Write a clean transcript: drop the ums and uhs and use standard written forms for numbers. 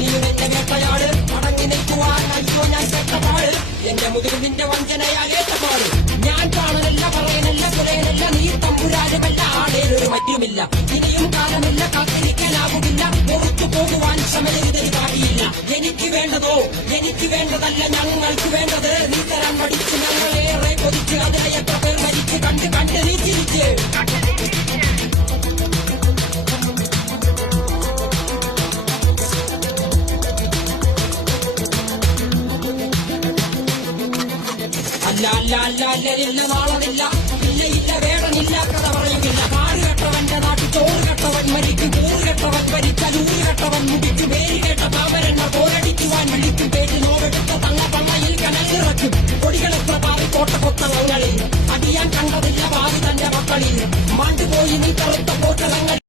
ഇനിയും എന്റെ വേട്ടയാട് അടങ്ങി നിൽക്കുവാൻ അയ്യോ ഞാൻ പെട്ടപാട് എന്റെ മുതിർ നിന്റെ വഞ്ചനയാകേറ്റപാട് ഞാൻ കാണനല്ല പറയനല്ല കുലയനല്ല നീ തമ്പുരാനുമല്ല ആടേലൊരു മറ്റുമില്ല ഇനിയും കാലമില്ല കാത്തിരിക്കാനാവുകില്ല പുറത്തു പോകുവാൻ ക്ഷമയെഴുതി കാട്ടിയില്ല എനിക്ക് വേണ്ടതോ എനിക്ക് വേണ്ടതല്ല ഞങ്ങൾക്ക് വേണ്ടത് നീ തരാൻ പഠിച്ച് ഞങ്ങളേറെ കൊതിച്ച് അതിനെ എത്ര പേർ മരിച്ച് കണ്ട് കണ്ട് നീ ചിരിച്ച് അല്ല അല്ല അല്ല അല്ലലില്ല നാളമില്ല ഇല്ല ഇല്ല വേടനില്ല കഥ പറയുമില്ല കാട് കെട്ടവന്റെ നാട്ടിൽ ചോറ് കെട്ടവൻ മരിക്കും കൂറ് കെട്ടവൻ മരിച്ചാൽ ഊര് കെട്ടവൻ മുടിക്കും പേര് കേട്ട പാമരന്മാർ പോരടിക്കുവാൻ വിളിക്കും പേര് നോവെടുത്ത തങ്ങ പള്ളയിൽ കനലിറക്കും കൊടികളെത്ര പാറി കോട്ട കൊത്തങ്ങളിൽ അടിയാൻ കണ്ടതില്ല ഭാവി തന്റെ മക്കളിൽ മാണ്ടുപോയി നീ തളുത്ത